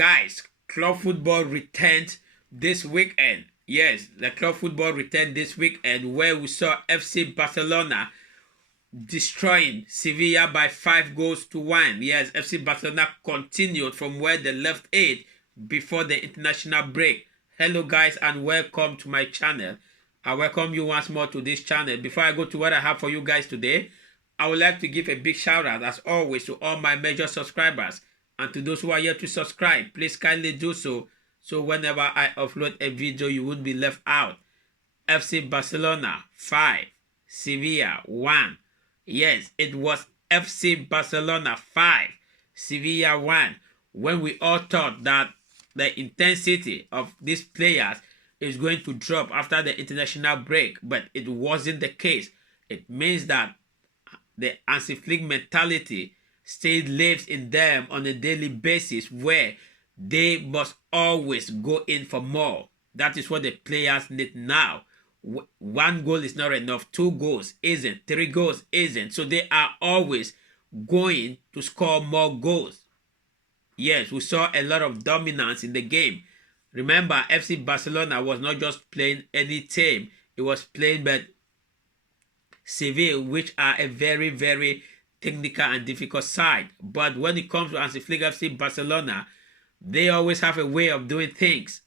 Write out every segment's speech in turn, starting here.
Guys, club football returned this weekend. Yes, the club football returned this weekend where we saw FC Barcelona destroying Sevilla by 5 goals to 1. Yes, FC Barcelona continued from where they left it before the international break. Hello guys and welcome to my channel. I welcome you once more to this channel. Before I go to what I have for you guys today, I would like to give a big shout out as always to all my major subscribers, and to those who are yet to subscribe, please kindly do so whenever I upload a video you won't be left out. FC Barcelona 5, Sevilla 1. Yes, it was FC Barcelona 5, Sevilla 1. When we all thought that the intensity of these players is going to drop after the international break, but it wasn't the case. It means that the Hansi Flick mentality still lives in them on a daily basis, where they must always go in for more. That is what the players need now. 1 goal is not enough, 2 goals isn't, 3 goals isn't. So they are always going to score more goals. Yes, we saw a lot of dominance in the game. Remember, FC Barcelona was not just playing any team. It was playing but Sevilla, which are a very, very technical and difficult side. But when it comes to Hansi Flick FC Barcelona, they always have a way of doing things.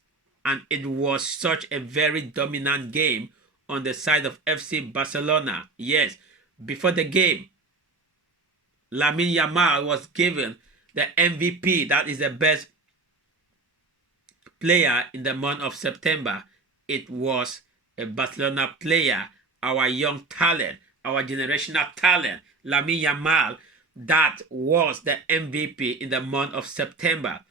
And it was such a very dominant game on the side of FC Barcelona. Yes, before the game, Lamine Yamal was given the MVP. That is the best player in the month of September. It was a Barcelona player, our young talent, our generational talent, Lamine Yamal, that was the MVP in the month of September.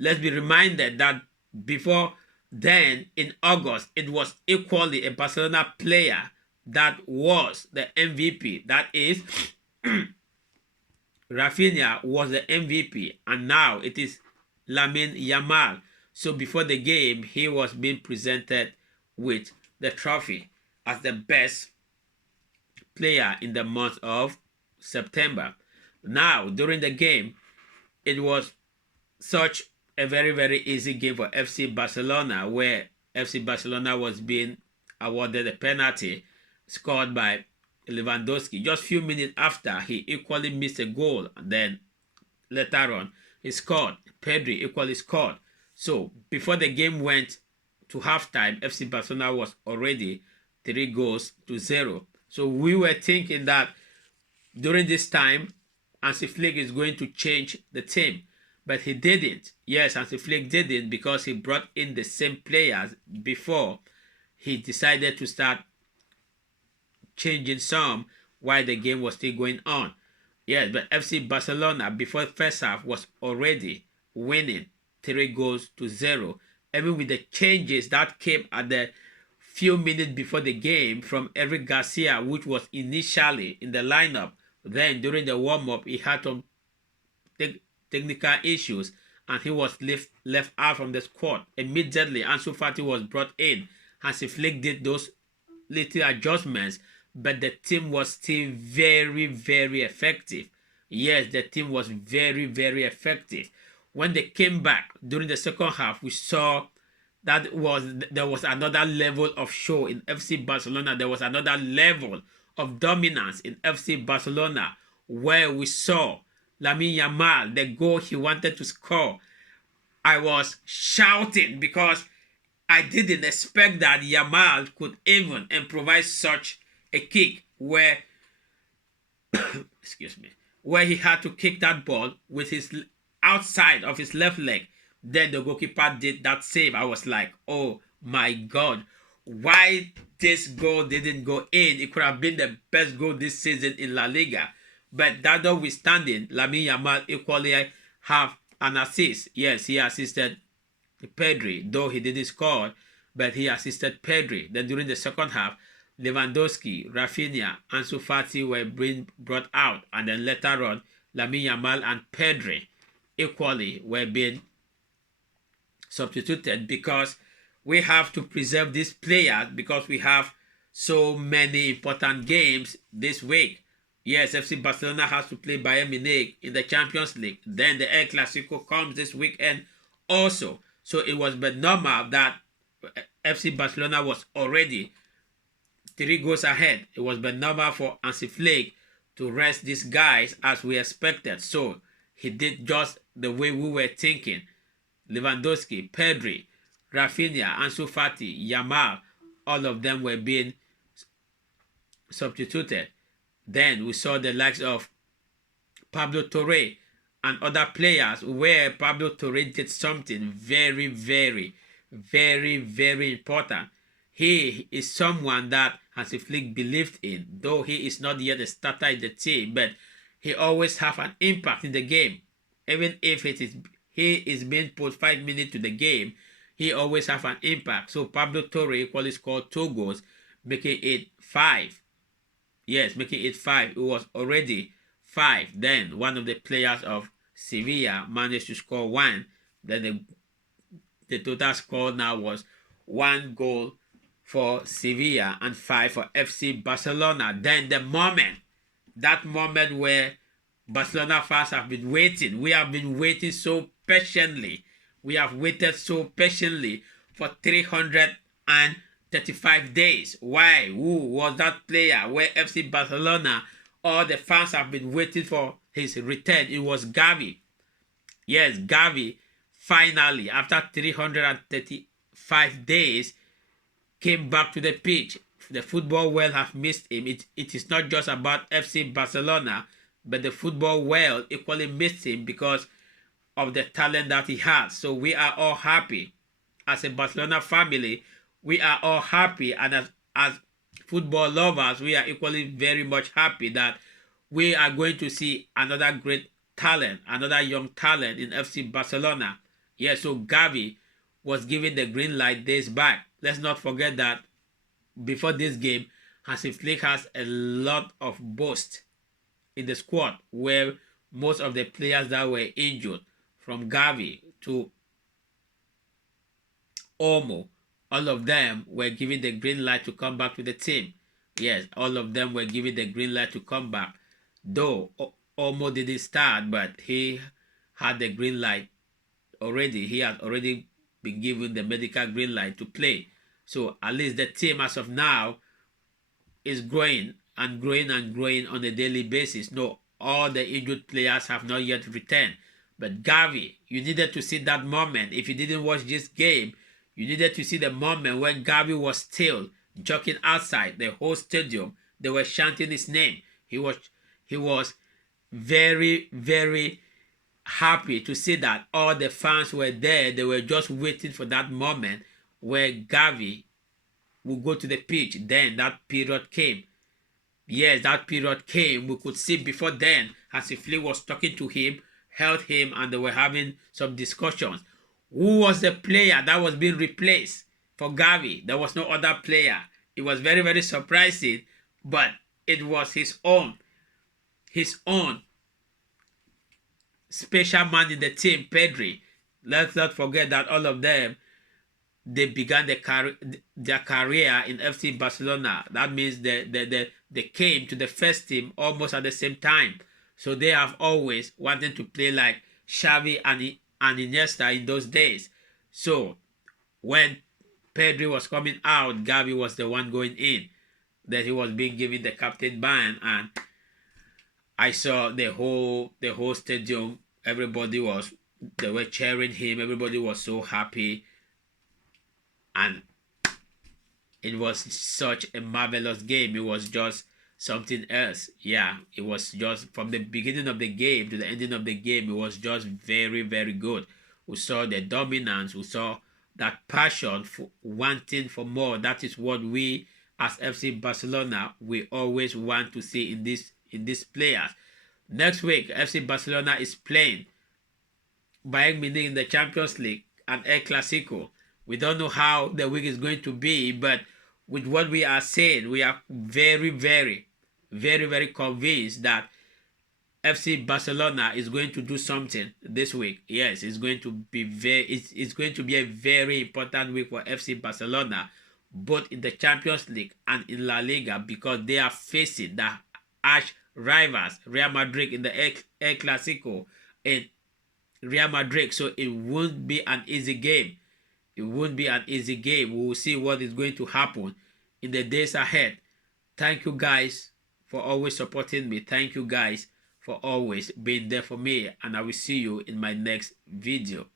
Let's be reminded that before then, in August, it was equally a Barcelona player that was the MVP. That is, Rafinha was the MVP, and now it is Lamine Yamal. So before the game, he was being presented with the trophy as the best player in the month of September. Now, during the game, it was such a very, very easy game for FC Barcelona, where FC Barcelona was being awarded a penalty scored by Lewandowski. Just a few minutes after, he equally missed a goal, and then later on, he scored. Pedri equally scored. So, before the game went to halftime, FC Barcelona was already 3 goals to 0. So, we were thinking that during this time, Hansi Flick is going to change the team. But he didn't. Yes, Hansi Flick didn't, because he brought in the same players before he decided to start changing some while the game was still going on. Yes, but FC Barcelona before the first half was already winning 3 goals to 0. Even with the changes that came at the few minutes before the game from Eric Garcia, which was initially in the lineup. Then during the warm-up, he had some technical issues and he was left out from the squad. Immediately, Ansu Fati was brought in. Hansi Flick did those little adjustments, but the team was still very, very effective. Yes, the team was very, very effective. When they came back during the second half, we saw that there was another level of show in FC Barcelona. There was another level of dominance in FC Barcelona, where we saw Lamine Yamal, the goal he wanted to score. I was shouting because I didn't expect that Yamal could even improvise such a kick where excuse me, where he had to kick that ball with his outside of his left leg. Then the goalkeeper did that save. I was like, oh my God, why this goal didn't go in? It could have been the best goal this season in La Liga. But that notwithstanding, Lamine Yamal equally have an assist. Yes, he assisted Pedri, though he didn't score, but he assisted Pedri. Then during the second half, Lewandowski, Rafinha, Ansu Fati were being brought out, and then later on, Lamine Yamal and Pedri equally were being substituted, because we have to preserve these players because we have so many important games this week. Yes, FC Barcelona has to play Bayern Munich in the Champions League. Then the El Clasico comes this weekend also. So it was but normal that FC Barcelona was already 3 goals ahead. It was but normal for Hansi Flick to rest these guys as we expected. So he did just the way we were thinking. Lewandowski, Pedri, Rafinha, Ansu Fati, Yamal, all of them were being substituted. Then we saw the likes of Pablo Torre and other players where Pablo Torre did something very, very, very, very important. He is someone that Hansi Flick believed in, though he is not yet a starter in the team, but he always have an impact in the game. Even if he is being put 5 minutes to the game, he always have an impact. So Pablo Torre equally scored 2 goals, making it 5. Yes, making it 5. It was already 5. Then one of the players of Sevilla managed to score 1. Then the total score now was 1 goal for Sevilla and 5 for FC Barcelona. Then that moment where Barcelona fans have been waiting. We have been waiting so patiently. We have waited so patiently for 335 days. Why? Who was that player where FC Barcelona, all the fans have been waiting for his return? It was Gavi. Yes, Gavi finally, after 335 days, came back to the pitch. The football world have missed him. It is not just about FC Barcelona, but the football world equally missed him because of the talent that he has. So we are all happy. As a Barcelona family, we are all happy. And as football lovers, we are equally very much happy that we are going to see another great talent, another young talent in FC Barcelona. Yeah, so Gavi was given the green light days back. Let's not forget that before this game, Hansi Flick has a lot of boast in the squad where most of the players that were injured, from Gavi to Olmo, all of them were given the green light to come back to the team. Yes, all of them were given the green light to come back. Though Olmo didn't start, but he had the green light already. He had already been given the medical green light to play. So at least the team as of now is growing and growing and growing on a daily basis. No, all the injured players have not yet returned. But Gavi, you needed to see that moment. If you didn't watch this game, you needed to see the moment when Gavi was still jogging outside the whole stadium. They were chanting his name. He was very, very happy to see that all the fans were there. They were just waiting for that moment where Gavi would go to the pitch. Then that period came. Yes, that period came. We could see before then, Hansi Flick was talking to him, held him, and they were having some discussions. Who was the player that was being replaced for Gavi? There was no other player. It was very, very surprising, but it was his own special man in the team, Pedri. Let's not forget that all of them, they began their career in FC Barcelona. That means they came to the first team almost at the same time. So they have always wanted to play like Xavi and Iniesta in those days. So when Pedri was coming out, Gavi was the one going in. Then he was being given the captain band, and I saw the whole stadium. They were cheering him. Everybody was so happy. And it was such a marvelous game. It was just something else. Yeah, it was just from the beginning of the game to the ending of the game. It was just very, very good. We saw the dominance. We saw that passion for wanting for more. That is what we as FC Barcelona, we always want to see in these players. Next week, FC Barcelona is playing Bayern Munich in the Champions League and El Clasico. We don't know how the week is going to be, but with what we are saying, we are very, very, very, very convinced that FC Barcelona is going to do something this week. Yes, it's going to be it's going to be a very important week for FC Barcelona, both in the Champions League and in La Liga, because they are facing the arch rivals, Real Madrid in the El Clasico in Real Madrid. So it won't be an easy game. It won't be an easy game. We will see what is going to happen in the days ahead. Thank you guys for always supporting me. Thank you guys for always being there for me. And I will see you in my next video.